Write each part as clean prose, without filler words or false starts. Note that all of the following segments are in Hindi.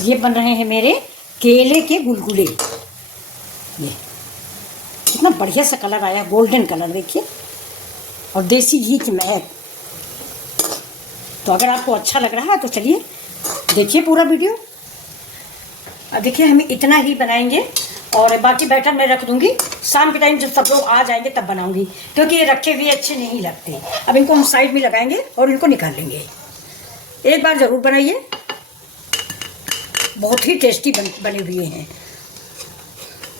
ये बन रहे हैं मेरे केले के गुलगुले। ये कितना बढ़िया सा कलर आया, गोल्डन कलर देखिए, और देसी घी की महक। तो अगर आपको अच्छा लग रहा है तो चलिए देखिए पूरा वीडियो। अब देखिए हम इतना ही बनाएंगे और बाकी बैटर मैं रख दूंगी, शाम के टाइम जब सब लोग आ जाएंगे तब बनाऊंगी, क्योंकि ये रखे हुए अच्छे नहीं लगते। अब इनको हम साइड में लगाएंगे और इनको निकाल लेंगे। एक बार ज़रूर बनाइए, बहुत ही टेस्टी बने हुए हैं।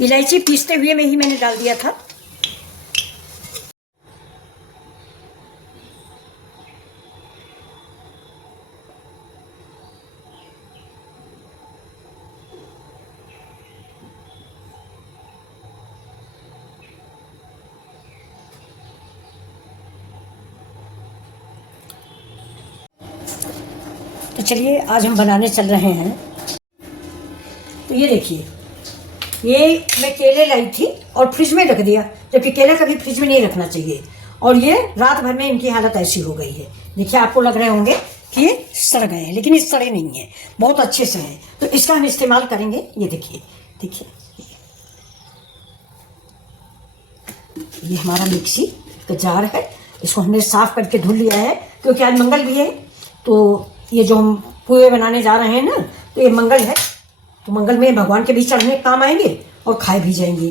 इलायची पीसते हुए में ही मैंने डाल दिया था। तो चलिए आज हम बनाने चल रहे हैं। तो ये देखिए, ये मैं केले लाई थी और फ्रिज में रख दिया, जबकि केला कभी फ्रिज में नहीं रखना चाहिए। और ये रात भर में इनकी हालत ऐसी हो गई है। देखिए आपको लग रहे होंगे कि ये सड़ गए हैं, लेकिन ये सड़े नहीं है, बहुत अच्छे से हैं। तो इसका हम इस्तेमाल करेंगे। ये देखिए देखिए, ये हमारा मिक्सी का जार है, इसको हमने साफ करके धुल लिया है, क्योंकि आज मंगल भी है। तो ये जो हम पुए बनाने जा रहे हैं ना, तो ये मंगल है, तो मंगल में भगवान के भी चढ़ने काम आएंगे और खाए भी जाएंगे।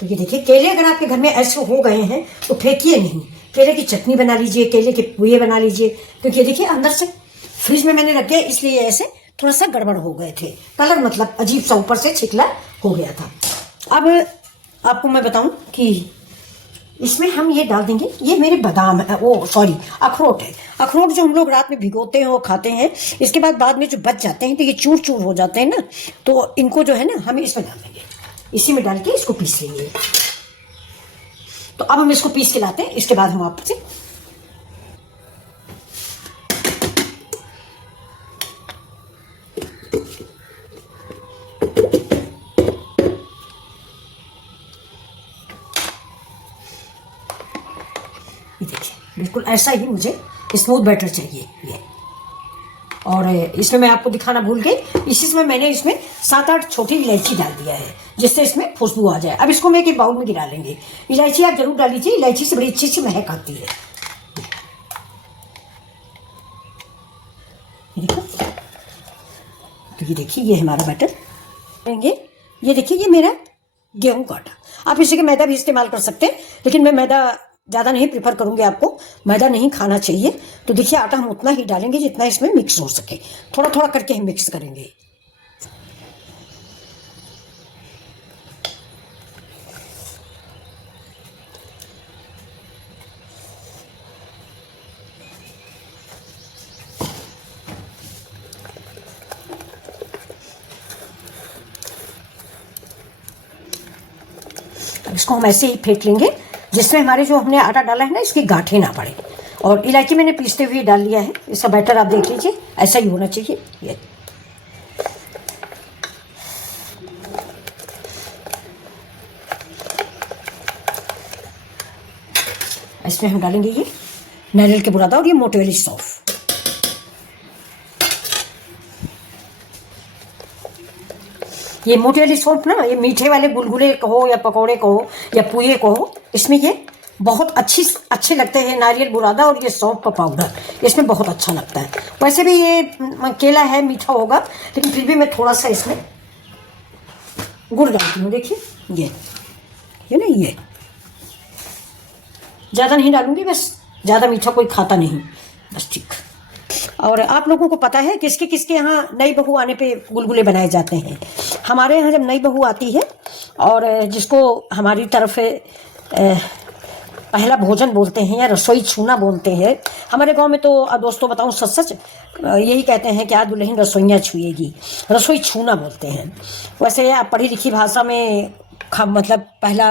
तो ये देखिए, केले अगर आपके घर में ऐसे हो गए हैं तो फेंकिए नहीं, केले की चटनी बना लीजिए, केले के पुए बना लीजिए। क्योंकि ये देखिए अंदर से फ्रिज में मैंने रख दिया, इसलिए ऐसे थोड़ा सा गड़बड़ हो गए थे, कलर मतलब अजीब सा ऊपर से छिकला हो गया था। अब आपको मैं बताऊं कि इसमें हम ये डाल देंगे, ये मेरे बादाम है, वो सॉरी अखरोट है। अखरोट जो हम लोग रात में भिगोते हैं और खाते हैं, इसके बाद में जो बच जाते हैं तो ये चूर चूर हो जाते हैं ना, तो इनको जो है ना हम इसमें डाल देंगे, इसी में डाल के इसको पीस लेंगे। तो अब हम इसको पीस के लाते हैं, इसके बाद हम आपसे बिल्कुल ऐसा ही मुझे स्मूथ बैटर चाहिए ये। और इसमें मैं आपको दिखाना भूल गई, इसी में मैंने इसमें 7-8 छोटी इलायची डाल दिया है, जिससे इसमें खुशबू आ जाए। अब इसको मैं एक बाउल में गिरा लेंगे। इलायची आप जरूर डाल लीजिए, इलायची से बड़ी अच्छी अच्छी महक आती है। तो ये देखिए, ये हमारा बैटर लेंगे। ये देखिए, ये मेरा गेहूं का आटा। आप इसी के मैदा भी इस्तेमाल कर सकते हैं, लेकिन मैं मैदा ज़्यादा नहीं प्रेफर करूंगी, आपको मैदा नहीं खाना चाहिए। तो देखिए आटा हम उतना ही डालेंगे जितना इसमें मिक्स हो सके, थोड़ा थोड़ा करके हम मिक्स करेंगे। अब इसको हम ऐसे ही फेंट लेंगे, जिसमें हमारे जो हमने आटा डाला है ना, इसकी गांठें ना पड़े। और इलायची मैंने पीसते हुए डाल लिया है। इसका बैटर आप देख लीजिए, ऐसा ही होना चाहिए। ये इसमें हम डालेंगे ये नारियल के बुरादा और ये मोटे वाली सौंफ। ये मोटे वाली सौंफ ना, ये मीठे वाले गुलगुले कहो या पकौड़े कहो या पुए कहो, इसमें ये बहुत अच्छे लगते हैं। नारियल बुरादा और ये सौंफ का पाउडर, इसमें बहुत अच्छा लगता है। वैसे भी ये केला है, मीठा होगा, लेकिन फिर भी मैं थोड़ा सा इसमें गुड़ डालती हूँ। देखिए ये ना, ये ज़्यादा नहीं डालूंगी, बस ज़्यादा मीठा कोई खाता नहीं, बस ठीक। और आप लोगों को पता है किसके किसके यहाँ नई बहू आने पे गुलगुले बनाए जाते हैं। हमारे यहाँ जब नई बहू आती है, और जिसको हमारी तरफ पहला भोजन बोलते हैं या रसोई छूना बोलते हैं, हमारे गांव में तो दोस्तों बताऊं सच सच यही कहते हैं कि आज दुल्हन रसोइयाँ छुएगी, रसोई छूना बोलते हैं। वैसे आप पढ़ी लिखी भाषा में मतलब पहला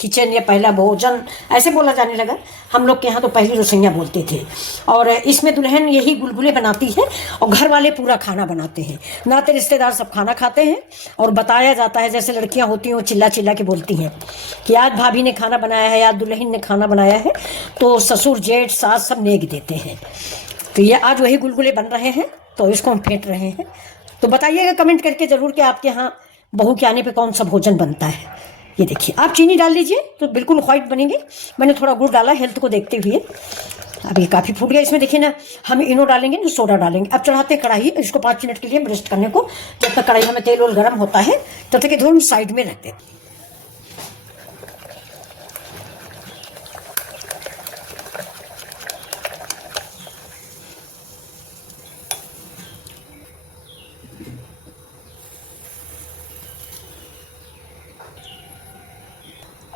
किचन या पहला भोजन ऐसे बोला जाने लगा। हम लोग के यहाँ तो पहली रसोइयाँ बोलते थे। और इसमें दुल्हन यही गुलगुले बनाती है और घर वाले पूरा खाना बनाते हैं, नाते रिश्तेदार सब खाना खाते हैं। और बताया जाता है, जैसे लड़कियाँ होती हैं वो चिल्ला चिल्ला के बोलती हैं कि आज भाभी ने खाना बनाया है, आज दुल्हन ने खाना बनाया है, तो ससुर जेठ सास सब नेक देते हैं। तो ये आज वही गुलगुले बन रहे हैं, तो इसको हम फेंट रहे हैं। तो तो बताइएगा कमेंट करके ज़रूर कि आपके यहाँ बहू के आने पे कौन सा भोजन बनता है। ये देखिए, आप चीनी डाल लीजिए तो बिल्कुल व्हाइट बनेंगे। मैंने थोड़ा गुड़ डाला हेल्थ को देखते हुए। अब ये काफ़ी फूट गया। इसमें देखिए ना, हम इनो डालेंगे ना सोडा डालेंगे। अब चढ़ाते हैं कढ़ाई, इसको 5 मिनट के लिए रेस्ट करने को। जब तक कढ़ाई में तेल और गर्म होता है तब तक इधर हम साइड में रखते हैं।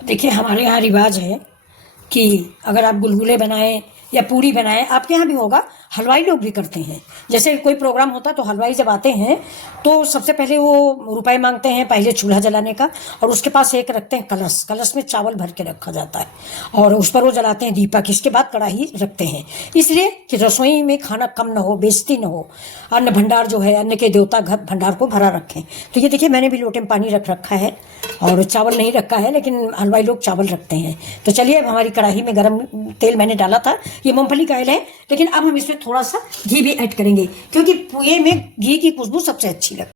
देखिए, हमारे यहाँ रिवाज है कि अगर आप गुलगुले बनाएं या पूरी बनाएं, आपके यहाँ भी होगा, हलवाई लोग भी करते हैं। जैसे कोई प्रोग्राम होता है तो हलवाई जब आते हैं तो सबसे पहले वो रुपए मांगते हैं, पहले चूल्हा जलाने का, और उसके पास एक रखते हैं कलश। कलश में चावल भर के रखा जाता है और उस पर वो जलाते हैं दीपक। इसके बाद कढ़ाई रखते हैं, इसलिए कि रसोई में खाना कम ना हो, बेइज्जती ना हो। अन्न भंडार जो है, अन्न के देवता घर भंडार को भरा रखें। तो ये देखिए, मैंने भी लोटे में पानी रख रखा है और चावल नहीं रखा है, लेकिन हलवाई लोग चावल रखते हैं। तो चलिए, अब हमारी कढ़ाई में गरम तेल मैंने डाला था, ये मूंगफली का ऑयल है, लेकिन अब हम इसमें थोड़ा सा घी भी ऐड करेंगे क्योंकि पुए में घी की खुशबू सबसे अच्छी लगती है।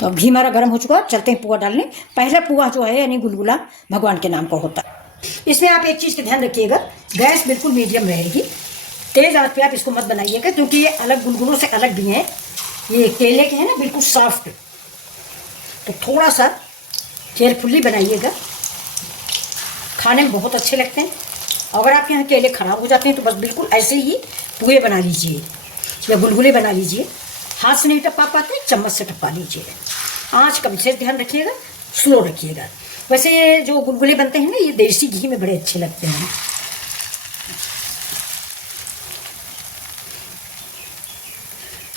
तो अब घी हमारा गर्म हो चुका है, चलते हैं पुआ डालने। पहला पुआ जो है यानी गुलगुला भगवान के नाम का होता है। इसमें आप एक चीज़ का ध्यान रखिएगा, गैस बिल्कुल मीडियम रहेगी। तेज आंच पे आप इसको मत बनाइएगा क्योंकि ये अलग गुलगुलों से अलग भी हैं। ये केले के हैं ना, बिल्कुल सॉफ्ट, तो थोड़ा सा केयरफुली बनाइएगा। खाने में बहुत अच्छे लगते हैं। अगर आपके यहाँ केले खराब हो जाते हैं तो बस बिल्कुल ऐसे ही पुए बना लीजिए या गुलगुले बना लीजिए। हाथ से नहीं टपका पाते, चम्मच से टपका लीजिए। आँच का विशेष ध्यान रखिएगा, स्लो रखिएगा। वैसे ये जो गुलगुले बनते हैं ना, ये देसी घी में बड़े अच्छे लगते हैं।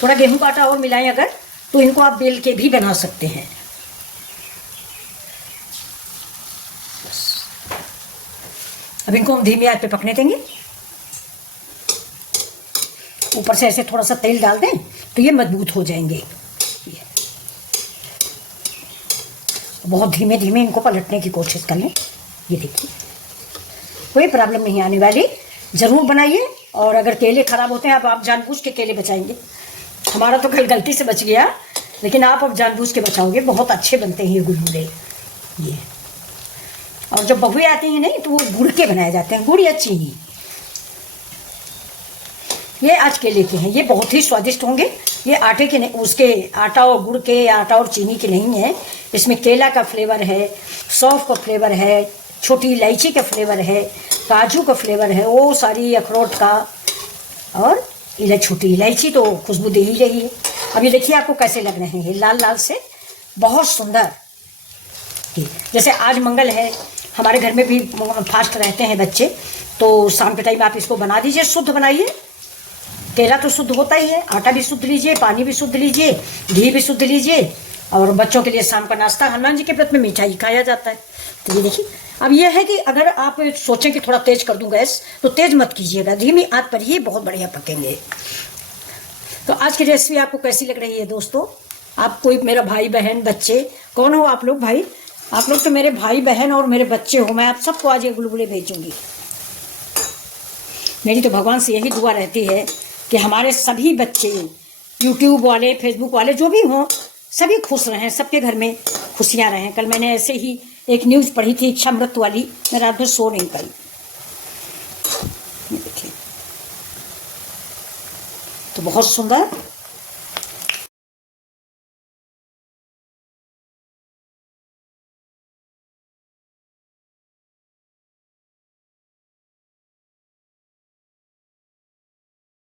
थोड़ा गेहूं का आटा और मिलाएं अगर, तो इनको आप बेल के भी बना सकते हैं। अब इनको हम धीमी आंच पे पकने देंगे। ऊपर से ऐसे थोड़ा सा तेल डाल दें तो ये मजबूत हो जाएंगे। बहुत धीमे धीमे इनको पलटने की कोशिश कर लें। ये देखिए, कोई प्रॉब्लम नहीं आने वाली। ज़रूर बनाइए। और अगर केले खराब होते हैं, आप जानबूझ के केले बचाएंगे। हमारा तो कल गलती से बच गया, लेकिन आप अब जानबूझ के बचाओगे। बहुत अच्छे बनते हैं ये गुलगुले। ये और जब बहुएं आती हैं नहीं तो वो गुड़ के बनाए जाते हैं, गुड़ या चीनी। ये आज केले के हैं, ये बहुत ही स्वादिष्ट होंगे। ये आटे के नहीं, उसके आटा और गुड़ के, आटा और चीनी के नहीं है। इसमें केला का फ्लेवर है, सौंफ का फ्लेवर है, छोटी इलायची का फ्लेवर है, काजू का फ्लेवर है, वो सारी अखरोट का, और छोटी इलायची तो खुशबू दे ही रही है। अब ये देखिए आपको कैसे लग रहे हैं, लाल लाल से, बहुत सुंदर। जैसे आज मंगल है, हमारे घर में भी फास्ट रहते हैं बच्चे, तो शाम के टाइम आप इसको बना दीजिए। शुद्ध बनाइए, केला तो शुद्ध होता ही है, आटा भी शुद्ध लीजिए, पानी भी शुद्ध लीजिए, घी भी शुद्ध लीजिए। और बच्चों के लिए शाम का नाश्ता, हनुमान जी के व्रत में मिठाई खाया जाता है। तो ये देखिए, अब यह है कि अगर आप सोचें कि थोड़ा तेज कर दूं गैस, तो तेज मत कीजिएगा, धीमी आंच पर ही बहुत बढ़िया पकेंगे। तो आज की रेसिपी आपको कैसी लग रही है दोस्तों? आप कोई मेरा भाई बहन बच्चे, कौन हो आप लोग? भाई, आप लोग तो मेरे भाई बहन और मेरे बच्चे हो। मैं आप सबको आज ये गुलगुले भेजूंगी। मेरी तो भगवान से यही दुआ रहती है कि हमारे सभी बच्चे, यूट्यूब वाले, फेसबुक वाले, जो भी हों, सभी खुश रहें, सबके घर में खुशियां रहें। कल मैंने ऐसे ही एक न्यूज़ पढ़ी थी इच्छामृत वाली, मैं रात भर सो नहीं पाई। देखिए, तो बहुत सुंदर